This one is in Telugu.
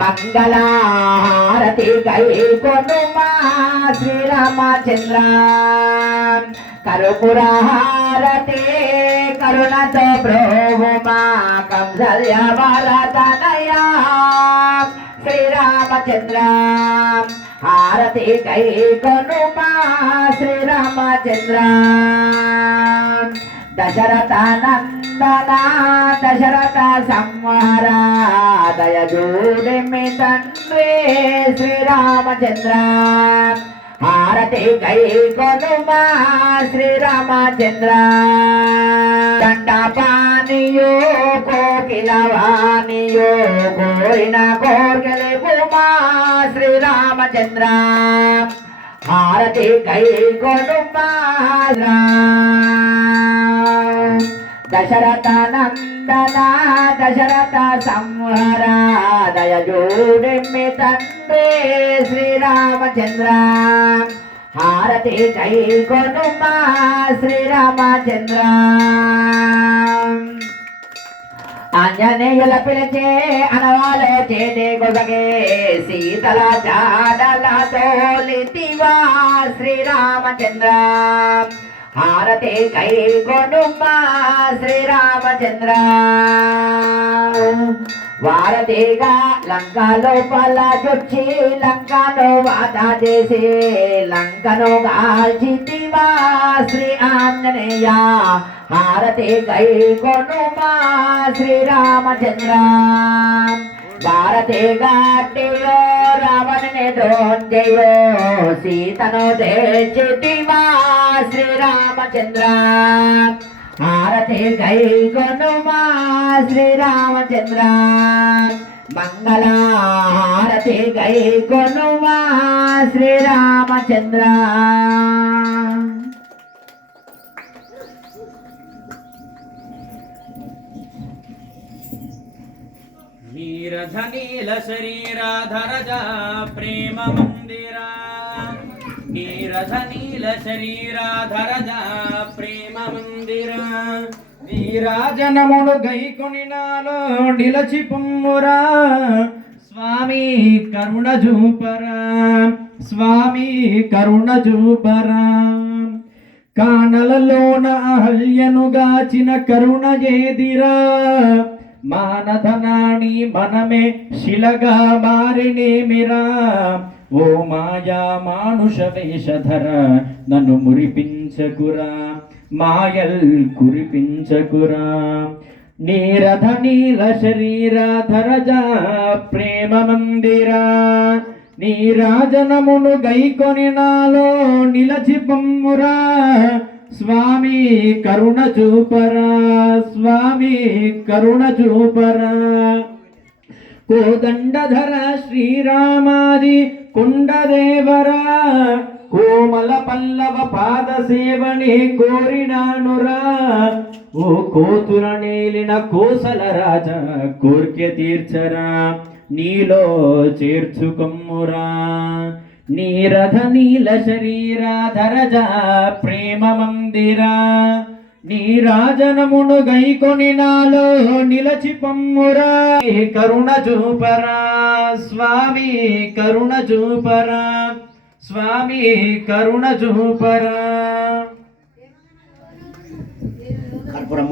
మంగళహారతి గై కొనుమా శ్రీరామచంద్ర కర్పూరహారతి కరుణతో బ్రోవుమా కంసల్య వరతనయ శ్రీరామచంద్ర హారతి గై కొనుమా శ్రీరామచంద్ర దశరథ నందన దశరథ సంహార దయజూడిమి తండ్రి శ్రీరామచంద్ర హారతి గై కొనుమా శ్రీరామచంద్ర దండపానియో కోకిలవానియో కోరిన కోర్కెలి ఉమా శ్రీరామచంద్ర హారతి గై కొనుమా దశరథ నందన దశరథ సంహార దయజూడిమి తండ్రి శ్రీరామచంద్ర హారతి గై కొనుమా శ్రీరామచంద్ర ఆంజనేయుల పిలిచే అనవాలో చేతే గొసగే సీతల జాడల తోలితివా శ్రీరామచంద్ర హారతి గై కొనుమా శ్రీరామచంద్ర వారధిగా లంక లోపల చొచ్చి లంకను వాత చేసి లంకను గాల్చితివా శ్రీ ఆంజనేయ హారతి గై కొనుమా శ్రీరామచంద్ర భారతి ఘాటిలో రావణుని దోంజయో సీతను తెచ్చితివా శ్రీరామచంద్ర హారతి గై కొనుమా శ్రీరామచంద్ర మంగళహారతి గై కొనుమా శ్రీరామచంద్ర నీరజ నీల శరీరాధరజ ప్రేమ మందిరా నీరజ నీల శరీరాధరజ ప్రేమ మందిరా నీరాజనముడు గైకొని నాలో నిలచి పొమ్మురా స్వామి కరుణ చూపరా స్వామి కరుణ చూపరా కానలలోన అహల్యను గాచిన కరుణ ఏదిరా మానధనాని మనమే శిలగా మారినేమిరా ఓ మాయా మానుష వేషధర నన్ను మురిపించకురా మాయల్ కురిపించకురా నీరధ నీల శరీరాధరజ ప్రేమ మందిరా నీరాజనమును గైకొని నాలో నిలచి పొమ్మురా స్వామి కరుణ చూపరా స్వామి కరుణ చూపరా కోదండధర శ్రీరామాది కొండదేవరా కోమల పల్లవ పాద సేవని కోరినానురా ఓ కోతుల నేలిన కోసల రాజ కోర్కె తీర్చరా నీలో చేర్చుకొమ్మురా నీరధ నీల శరీరాధరజ ప్రేమ మందిరా నీరాజనమును గైకొని నాలో నిలచి పొమ్మురా కరుణ చూపరా స్వామి కరుణ చూపరా స్వామి కరుణ చూపరా